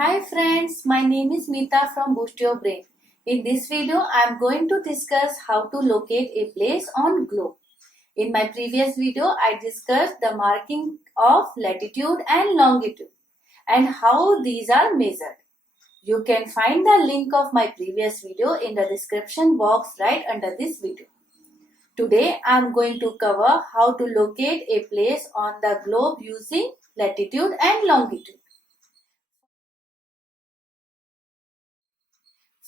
Hi friends, my name is Meeta from Boost Your Brain. In this video, I am going to discuss how to locate a place on globe. In my previous video, I discussed the marking of latitude and longitude and how these are measured. You can find the link of my previous video in the description box right under this video. Today, I am going to cover how to locate a place on the globe using latitude and longitude.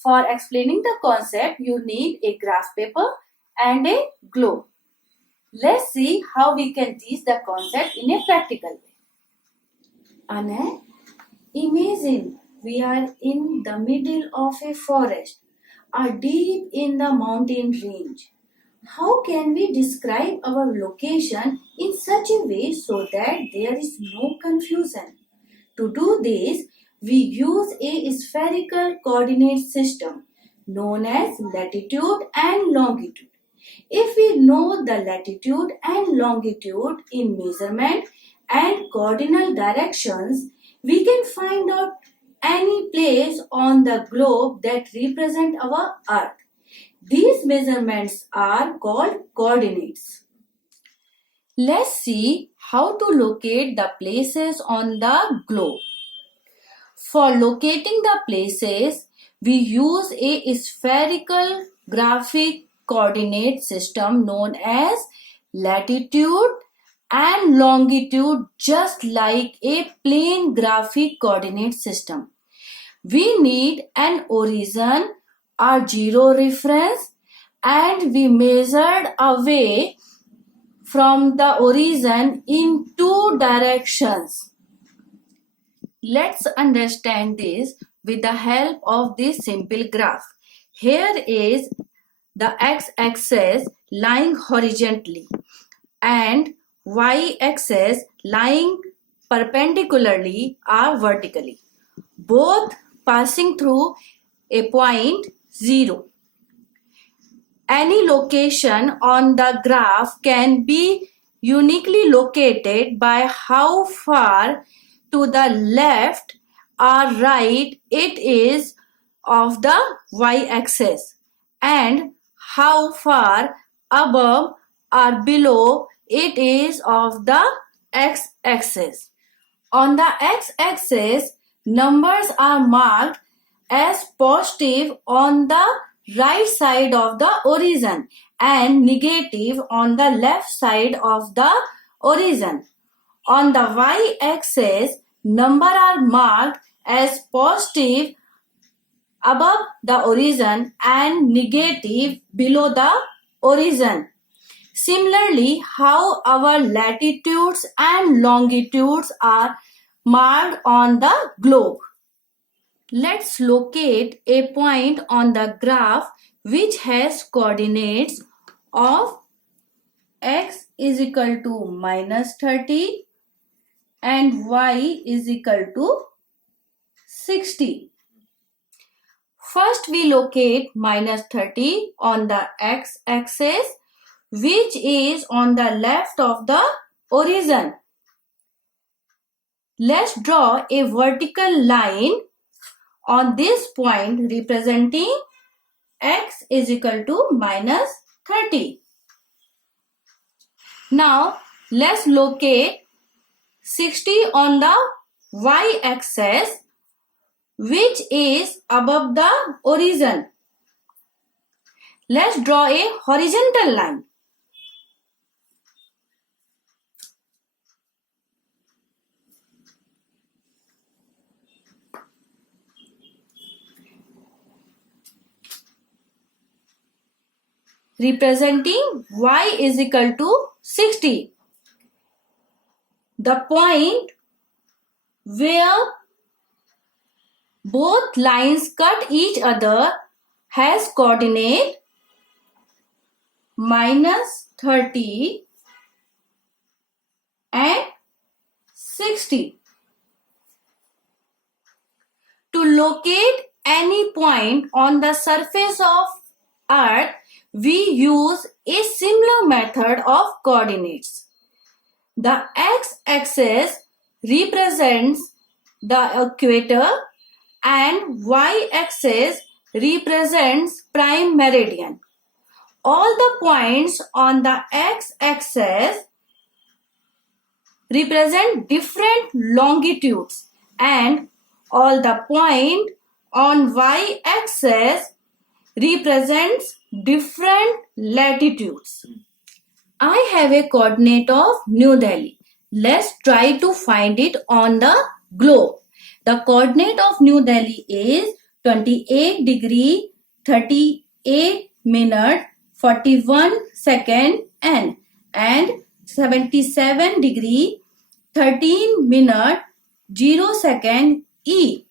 For explaining the concept, you need a graph paper and a globe. Let's see how we can teach the concept in a practical way. Anna, imagine we are in the middle of a forest or deep in the mountain range. How can we describe our location in such a way so that there is no confusion? To do this, we use a spherical coordinate system known as latitude and longitude. If we know the latitude and longitude in measurement and cardinal directions, we can find out any place on the globe that represent our Earth. These measurements are called coordinates. Let's see how to locate the places on the globe. For locating the places, we use a spherical graphic coordinate system known as latitude and longitude, just like a plane graphic coordinate system. We need an origin or zero reference, and we measured away from the origin in two directions. Let's understand this with the help of this simple graph. Here is the x-axis lying horizontally and y-axis lying perpendicularly or vertically, both passing through a point 0. Any location on the graph can be uniquely located by how far to the left or right it is of the y-axis and how far above or below it is of the x-axis. On the x-axis, numbers are marked as positive on the right side of the origin and negative on the left side of the origin. On the y-axis, numbers are marked as positive above the origin and negative below the origin. Similarly, how our latitudes and longitudes are marked on the globe. Let's locate a point on the graph which has coordinates of x is equal to minus 30 and y is equal to 60. First we locate minus 30 on the x-axis, which is on the left of the origin. Let's draw a vertical line on this point representing x is equal to minus 30. Now let's locate 60 on the y-axis, which is above the origin. Let's draw a horizontal line. Representing y is equal to 60. The point where both lines cut each other has coordinate minus 30 and 60. To locate any point on the surface of Earth, we use a similar method of coordinates. The x-axis represents the equator and y-axis represents prime meridian. All the points on the x-axis represent different longitudes and all the point on y-axis represents different latitudes. I have a coordinate of New Delhi. Let's try to find it on the globe. The coordinate of New Delhi is 28 degree 38 minute 41 second N and 77 degree 13 minute 0 second E.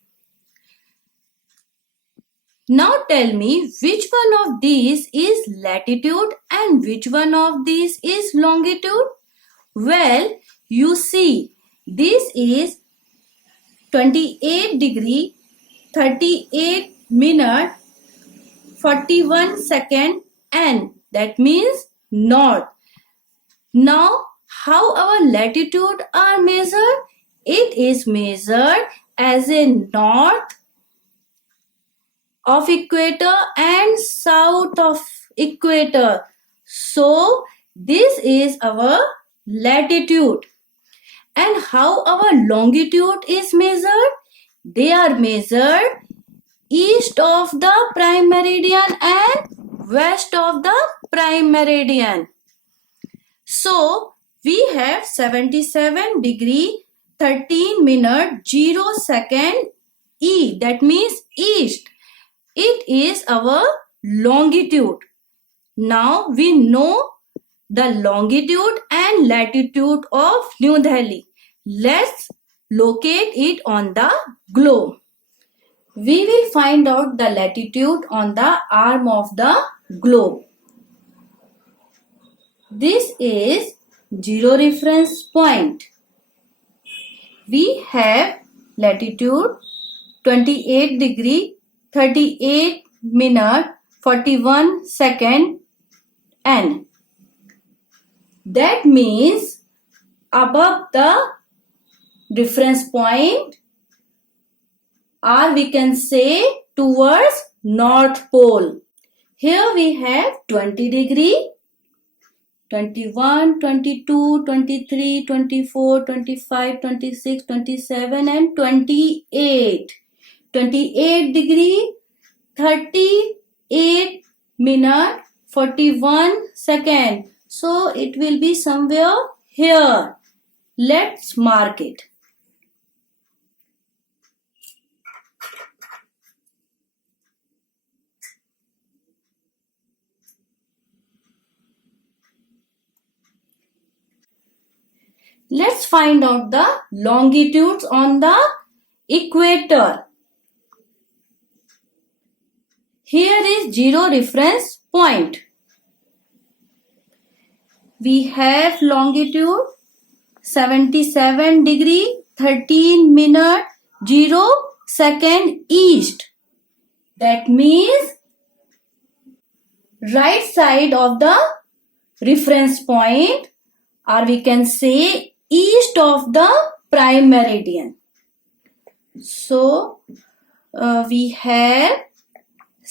Now tell me which one of these is latitude and which one of these is longitude? Well, you see, this is 28 degree 38 minute 41 second N. That means north. Now, how our latitude are measured? It is measured as a north of equator and south of equator. So, this is our latitude. And how our longitude is measured? They are measured east of the prime meridian and west of the prime meridian. So, we have 77 degree 13 minute 0 second E. That means east. It is our longitude. Now we know the longitude and latitude of New Delhi. Let's locate it on the globe. We will find out the latitude on the arm of the globe. This is zero reference point. We have latitude 28 degree 38 minute 41 second N. That means above the reference point, or we can say towards North Pole. Here we have 20 degree, 21, 22, 23, 24, 25, 26, 27 and 28. 28 degree 38 minute 41 second. So it will be somewhere here. Let's mark it. Let's find out the longitudes on the equator. Here is zero reference point. We have longitude 77 degree 13 minute 0 second east. That means right side of the reference point, or we can say east of the prime meridian. So we have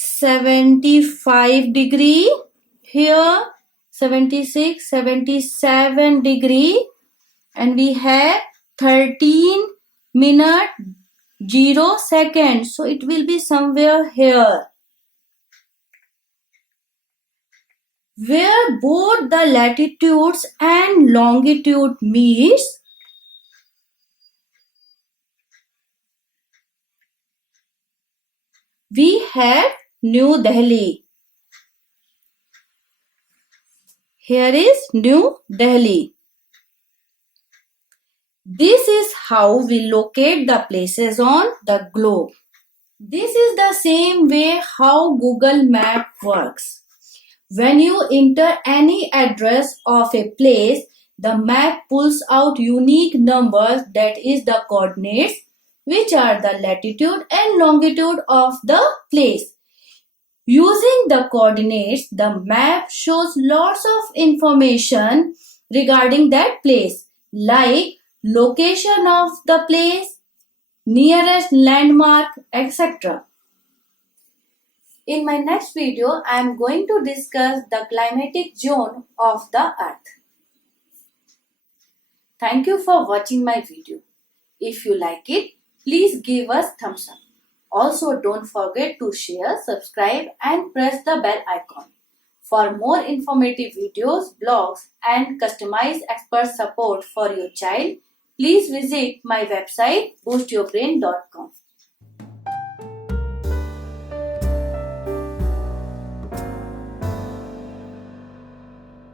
75 degree here, 76, 77 degree, and we have 13 minute 0 second. So it will be somewhere here, where both the latitudes and longitude meets. We have New Delhi. Here is New Delhi. This is how we locate the places on the globe. This is the same way how Google Map works. When you enter any address of a place, the map pulls out unique numbers, that is the coordinates, which are the latitude and longitude of the place. Using the coordinates, the map shows lots of information regarding that place, like location of the place, nearest landmark, etc. In my next video, I am going to discuss the climatic zone of the Earth. Thank you for watching my video. If you like it, please give us thumbs up. Also, don't forget to share, subscribe and press the bell icon. For more informative videos, blogs and customized expert support for your child, please visit my website boostyourbrain.com.